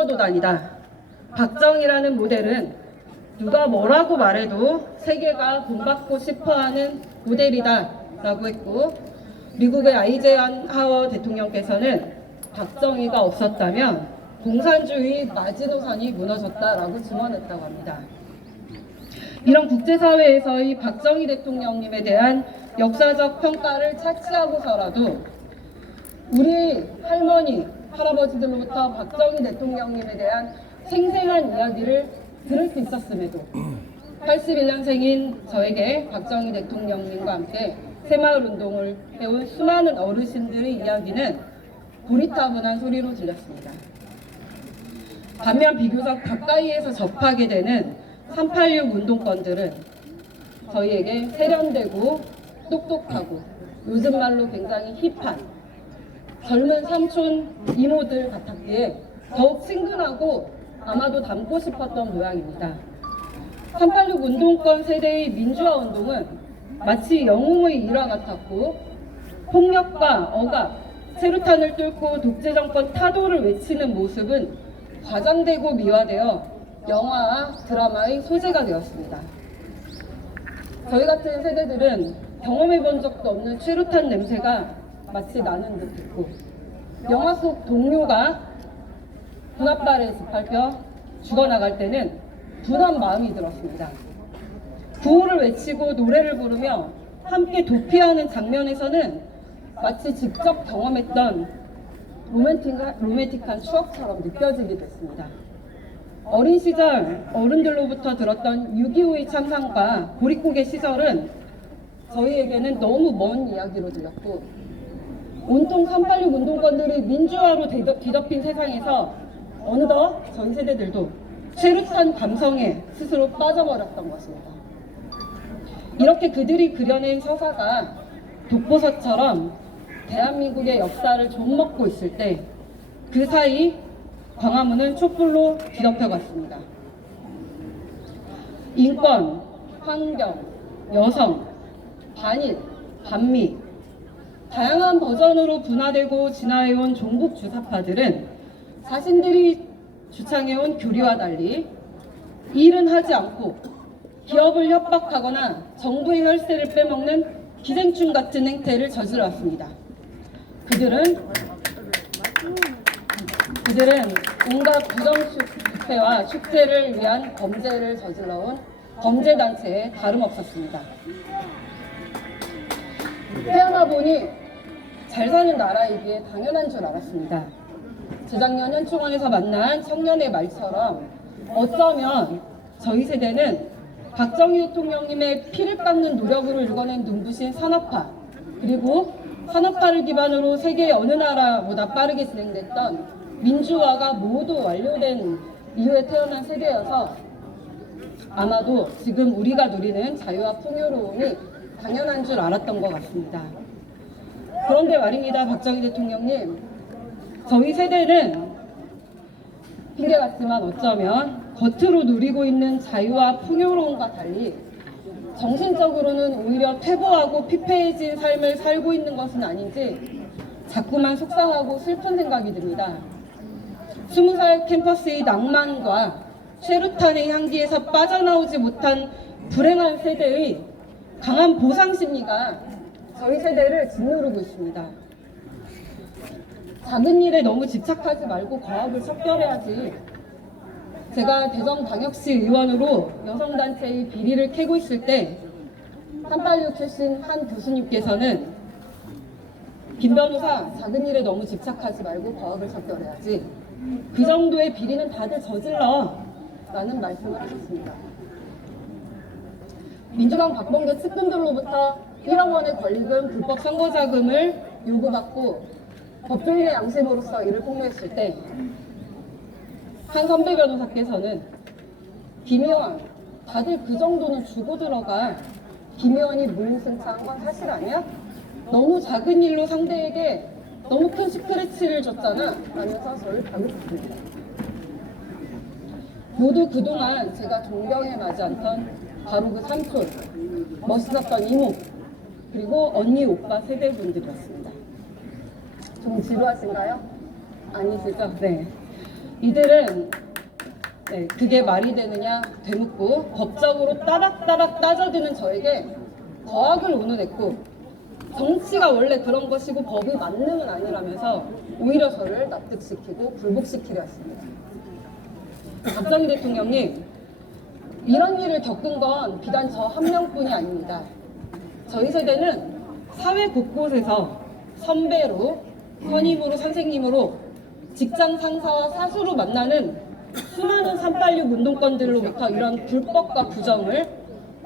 문어도단이다. 박정희라는 모델은 누가 뭐라고 말해도 세계가 본받고 싶어하는 모델이다 라고 했고 미국의 아이젠 하워 대통령께서는 박정희가 없었다면 공산주의 마지노선이 무너졌다라고 증언했다고 합니다. 이런 국제사회에서의 박정희 대통령님에 대한 역사적 평가를 차치하고서라도 우리 할머니, 할아버지들로부터 박정희 대통령님에 대한 생생한 이야기를 들을 수 있었음에도 81년생인 저에게 박정희 대통령님과 함께 새마을 운동을 해온 수많은 어르신들의 이야기는 고리타분한 소리로 들렸습니다. 반면 비교적 가까이에서 접하게 되는 386 운동권들은 저희에게 세련되고 똑똑하고 요즘 말로 굉장히 힙한 젊은 삼촌 이모들 같았기에 더욱 친근하고 아마도 닮고 싶었던 모양입니다. 386 운동권 세대의 민주화 운동은 마치 영웅의 일화 같았고 폭력과 억압, 세루탄을 뚫고 독재 정권 타도를 외치는 모습은 과장되고 미화되어 영화와 드라마의 소재가 되었습니다. 저희 같은 세대들은 경험해 본 적도 없는 최루탄 냄새가 마치 나는 듯했고 영화 속 동료가 군합발에 짓밟혀 죽어나갈 때는 분한 마음이 들었습니다. 구호를 외치고 노래를 부르며 함께 도피하는 장면에서는 마치 직접 경험했던 로맨틱한, 로맨틱한 추억처럼 느껴지기도 했습니다. 어린 시절 어른들로부터 들었던 6.25의 참상과 고립국의 시절은 저희에게는 너무 먼 이야기로 들렸고 온통 386 운동권들이 민주화로 뒤덮- 뒤덮인 세상에서 어느덧 전 세대들도 최루탄 감성에 스스로 빠져버렸던 것입니다. 이렇게 그들이 그려낸 서사가 독보서처럼 대한민국의 역사를 좀먹고 있을 때 그 사이 광화문은 촛불로 뒤덮여갔습니다. 인권, 환경, 여성, 반일, 반미 다양한 버전으로 분화되고 진화해온 종북 주사파들은 자신들이 주창해온 교리와 달리 일은 하지 않고 기업을 협박하거나 정부의 혈세를 빼먹는 기생충 같은 행태를 저질렀습니다. 그들은 그들은 온갖 부정 집회와 축제를 위한 범죄를 저질러온 범죄 단체에 다름없었습니다. 태어나 보니 잘 사는 나라이기에 당연한 줄 알았습니다. 재작년 현충원에서 만난 청년의 말처럼 어쩌면 저희 세대는 박정희 대통령님의 피를 깎는 노력으로 일궈낸 눈부신 산업화 그리고 산업화를 기반으로 세계 어느 나라보다 빠르게 진행됐던 민주화가 모두 완료된 이후에 태어난 세대여서 아마도 지금 우리가 누리는 자유와 풍요로움이 당연한 줄 알았던 것 같습니다. 그런데 말입니다, 박정희 대통령님. 저희 세대는 핑계 같지만 어쩌면 겉으로 누리고 있는 자유와 풍요로움과 달리 정신적으로는 오히려 퇴보하고 피폐해진 삶을 살고 있는 것은 아닌지 자꾸만 속상하고 슬픈 생각이 듭니다. 스무 살 캠퍼스의 낭만과 최루탄의 향기에서 빠져나오지 못한 불행한 세대의 강한 보상 심리가 저희 세대를 짓누르고 있습니다. 작은 일에 너무 집착하지 말고 과업을 척결해야지. 제가 대전 광역시 의원으로 여성단체의 비리를 캐고 있을 때 한팔육 출신 한 교수님께서는 김 변호사 작은 일에 너무 집착하지 말고 과업을 척결해야지. 그 정도의 비리는 다들 저질러 라는 말씀을 하셨습니다. 민주당 박범계 측근들로부터 1억 원의 권리금 불법 선거자금을 요구받고 법조인의 양심으로서 이를 폭로했을 때 한 선배 변호사께서는 김 의원 다들 그 정도는 주고 들어가 김 의원이 무임승차한 건 사실 아니야? 너무 작은 일로 상대에게 너무 큰 스크래치를 줬잖아 라면서 저를 다그쳤습니다. 모두 그동안 제가 존경해 마지 않던 바로 그 삼촌, 멋있었던 이모, 그리고 언니, 오빠 세대분들이었습니다. 좀 지루하신가요? 아니시죠? 네. 이들은 네, 그게 말이 되느냐 되묻고 법적으로 따박따박 따져드는 저에게 거학을 운운했고 정치가 원래 그런 것이고 법이 만능은 아니라면서 오히려 저를 납득시키고 굴복시키려 했습니다. 박정희 대통령님, 이런 일을 겪은 건 비단 저 한 명뿐이 아닙니다. 저희 세대는 사회 곳곳에서 선배로, 선임으로, 선생님으로, 직장 상사와 사수로 만나는 수많은 386 운동권들로부터 이런 불법과 부정을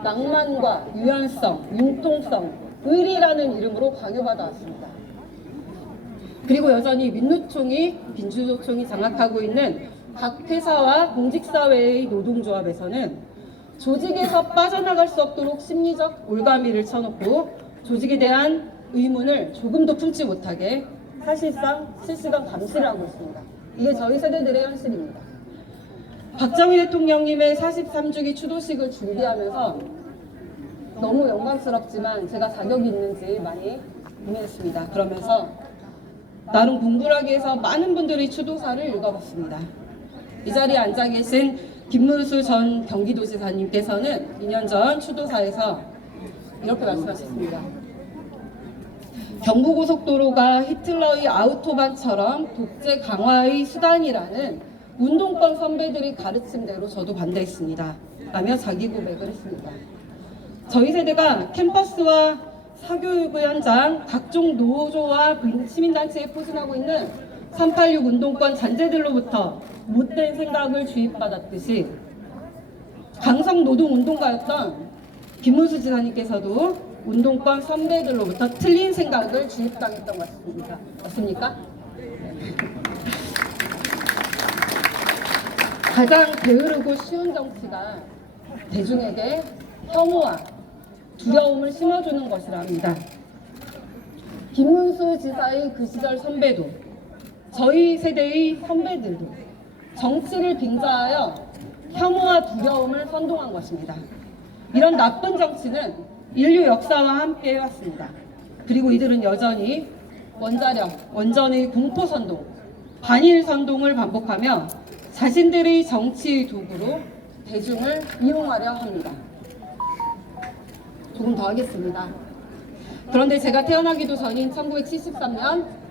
낭만과 유연성, 융통성, 의리라는 이름으로 강요받아 왔습니다. 그리고 여전히 민노총이 민주노총이 장악하고 있는 각 회사와 공직사회의 노동조합에서는 조직에서 빠져나갈 수 없도록 심리적 올가미를 쳐놓고 조직에 대한 의문을 조금도 품지 못하게 사실상 실시간 감시를 하고 있습니다. 이게 저희 세대들의 현실입니다. 박정희 대통령님의 43주기 추도식을 준비하면서 너무 영광스럽지만 제가 자격이 있는지 많이 고민했습니다. 그러면서 나름 공부를 하기 위해서 많은 분들이 추도사를 읽어봤습니다. 이 자리에 앉아 계신 김문수 전 경기도지사님께서는 2년 전 추도사에서 이렇게 말씀하셨습니다. 경부고속도로가 히틀러의 아우토반처럼 독재 강화의 수단이라는 운동권 선배들이 가르침대로 저도 반대했습니다. 라며 자기 고백을 했습니다. 저희 세대가 캠퍼스와 사교육 현장, 각종 노조와 시민단체에 포진하고 있는 386 운동권 잔재들로부터 못된 생각을 주입받았듯이 강성 노동 운동가였던 김문수 지사님께서도 운동권 선배들로부터 틀린 생각을 주입당했던 것 같습니다. 맞습니까? 가장 게으르고 쉬운 정치가 대중에게 혐오와 두려움을 심어주는 것이라 합니다. 김문수 지사의 그 시절 선배도 저희 세대의 선배들도 정치를 빙자하여 혐오와 두려움을 선동한 것입니다. 이런 나쁜 정치는 인류 역사와 함께 해왔습니다. 그리고 이들은 여전히 원자력, 원전의 공포 선동, 반일 선동을 반복하며 자신들의 정치의 도구로 대중을 이용하려 합니다. 조금 더 하겠습니다. 그런데 제가 태어나기도 전인 1973년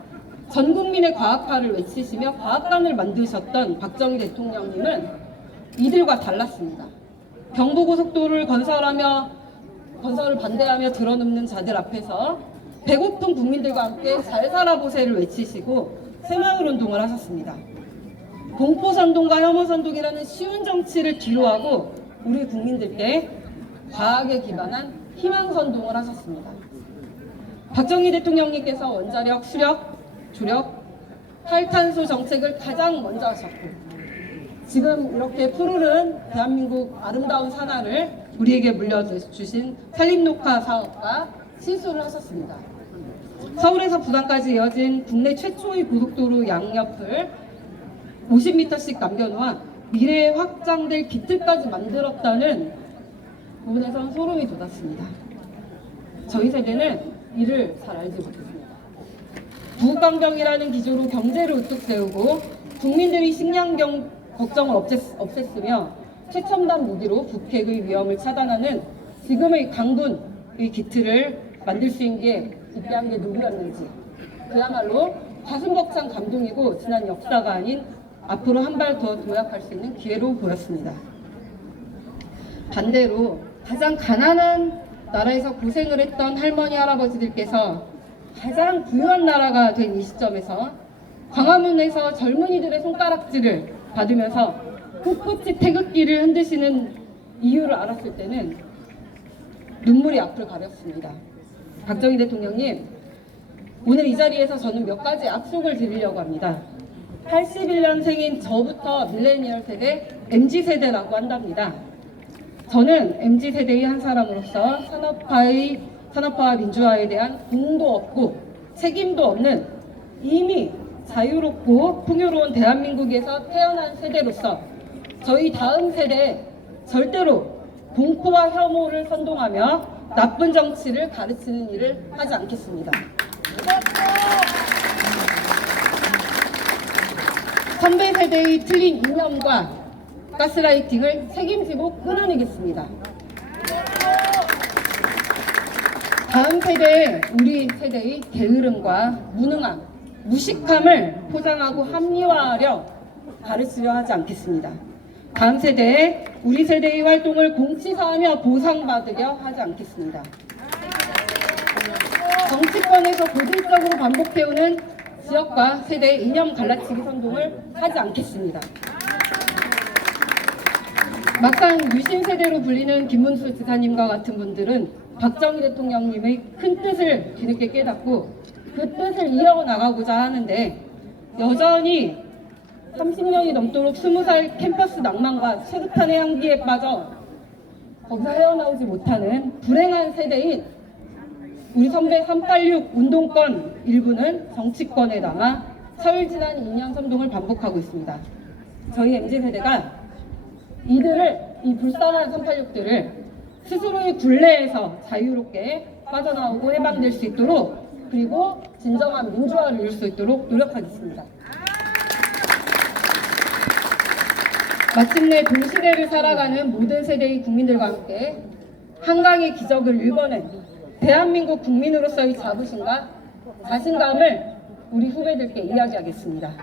전 국민의 과학화를 외치시며 과학관을 만드셨던 박정희 대통령님은 이들과 달랐습니다. 경부고속도로를 건설하며 건설을 반대하며 들어눕는 자들 앞에서 배고픈 국민들과 함께 잘 살아보세를 외치시고 새마을 운동을 하셨습니다. 공포선동과 혐오선동이라는 쉬운 정치를 뒤로하고 우리 국민들께 과학에 기반한 희망선동을 하셨습니다. 박정희 대통령님께서 원자력, 수력, 조력, 탈탄소 정책을 가장 먼저 하셨고 지금 이렇게 푸르른 대한민국 아름다운 산하를 우리에게 물려주신 산림녹화 사업과 시술을 하셨습니다. 서울에서 부산까지 이어진 국내 최초의 고속도로 양옆을 50m씩 남겨놓아 미래에 확장될 기틀까지 만들었다는 부분에선 소름이 돋았습니다. 저희 세대는 이를 잘 알지 못했습 부국강경이라는 기조로 경제를 우뚝 세우고 국민들이 식량 경, 걱정을 없앴, 없앴 으며 최첨단 무기로 북핵의 위험을 차단하는 지금의 강군의 기틀을 만들 수 있는 게 있게 한게 누구였는지 그야말로 가슴 벅찬 감동이고 지난 역사가 아닌 앞으로 한 발 더 도약할 수 있는 기회로 보였습니다. 반대로 가장 가난한 나라에서 고생을 했던 할머니 할아버지들께서 가장 부유한 나라가 된 이 시점에서 광화문에서 젊은이들의 손가락질을 받으면서 꿋꿋이 태극기를 흔드시는 이유를 알았을 때는 눈물이 앞을 가렸습니다. 박정희 대통령님, 오늘 이 자리에서 저는 몇 가지 약속을 드리려고 합니다. 81년생인 저부터 밀레니얼 세대, MZ 세대라고 한답니다. 저는 MZ 세대의 한 사람으로서 산업화의 산업화와 민주화에 대한 공도 없고 책임도 없는 이미 자유롭고 풍요로운 대한민국에서 태어난 세대로서 저희 다음 세대에 절대로 공포와 혐오를 선동하며 나쁜 정치를 가르치는 일을 하지 않겠습니다. 선배 세대의 틀린 이념과 가스라이팅을 책임지고 끊어내겠습니다. 다음 세대의 우리 세대의 게으름과 무능함, 무식함을 포장하고 합리화하려 가르치려 하지 않겠습니다. 다음 세대에 우리 세대의 활동을 공치사하며 보상받으려 하지 않겠습니다. 정치권에서 고질적으로 반복해오는 지역과 세대의 이념 갈라치기 선동을 하지 않겠습니다. 막상 유신 세대로 불리는 김문수 지사님과 같은 분들은 박정희 대통령님의 큰 뜻을 뒤늦게 깨닫고 그 뜻을 이어나가고자 하는데 여전히 30년이 넘도록 20살 캠퍼스 낭만과 최루탄의 향기에 빠져 거기서 헤어나오지 못하는 불행한 세대인 우리 선배 386 운동권 일부는 정치권에 남아 서울 지난 2년 선동을 반복하고 있습니다. 저희 MZ세대가 이들을, 이 불쌍한 386들을 스스로의 굴레에서 자유롭게 빠져나오고 해방될 수 있도록 그리고 진정한 민주화를 이룰 수 있도록 노력하겠습니다. 마침내 동시대를 살아가는 모든 세대의 국민들과 함께 한강의 기적을 일궈낸 대한민국 국민으로서의 자부심과 자신감을 우리 후배들께 이야기하겠습니다.